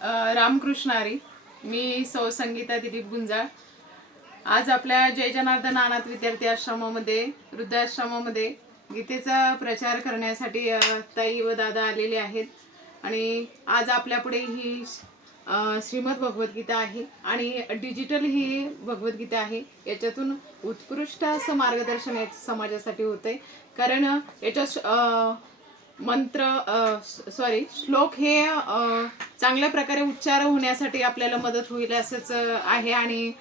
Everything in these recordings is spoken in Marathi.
रामकृष्ण हरी. मी सौ संगीता दिलीप गुंजाळ. आज आपल्या जय जनार्दन अनाथ विद्यार्थी आश्रमामध्ये वृद्धाश्रमामध्ये गीतेचा प्रचार करण्यासाठी ताई व दादा आलेले आहेत. आणि आज आपल्यापुढे ही श्रीमद भगवद्गीता आहे आणि डिजिटल ही भगवद्गीता आहे. याच्यातून उत्कृष्ट असं मार्गदर्शन समाजासाठी होतंय. कारण याच्या मंत्र श्लोक हे चांगल्या प्रकारे उच्चार होण्यासाठी आपल्याला मदत होईल असंच आहे. आणि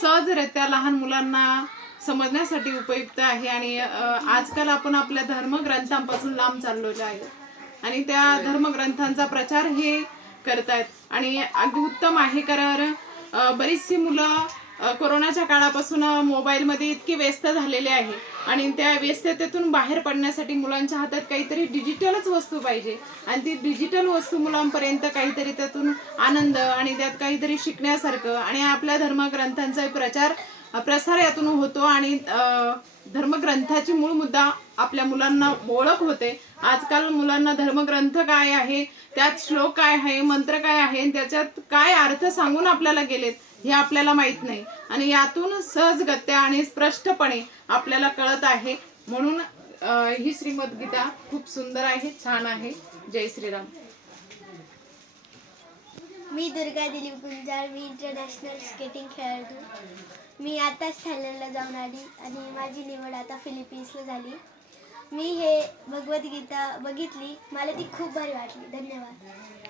सहजरित्या लहान मुलांना समजण्यासाठी उपयुक्त आहे. आणि आजकाल आपण आपल्या धर्मग्रंथांपासून लांब चाललेलो आहे आणि त्या धर्मग्रंथांचा प्रचार हे करतायत आणि अगदी उत्तम आहे. कारण बरीचशी मुलं कोरोनाच्या काळापासून मोबाईलमध्ये इतके व्यस्त झालेले आहे आणि त्या व्यस्ततेतून बाहेर पडण्यासाठी मुलांच्या हातात काहीतरी डिजिटलच वस्तू पाहिजे आणि ती डिजिटल वस्तू मुलांपर्यंत काहीतरी त्यातून आनंद आणि त्यात काहीतरी शिकण्यासारखं आणि आपल्या धर्मग्रंथांचा प्रसार यातून होतो आणि धर्मग्रंथाची मूळ मुद्दा आपल्या मुलांना ओळख होते. आजकाल मुलांना धर्मग्रंथ काय आहे, त्यात श्लोक काय आहे, मंत्र काय आहे, त्याच्यात काय अर्थ सांगून आपल्याला गेलेत हे आपल्याला माहित नाही आणि यातून सहजगत्या आणि स्पष्टपणे आपल्याला कळत आहे. म्हणून ही श्रीमद गीता खूप सुंदर आहे, छान आहे. जय श्रीराम. मी दुर्गा दिलीप गुंजाळ. मी इंटरनॅशनल स्केटिंग खेळाडू. मी आताच थायलंडला जाऊन आली आणि माझी निवड आता फिलिपिन्सला झाली. मी हे भगवद्गीता बघितली, मला ती खूप भारी वाटली. धन्यवाद.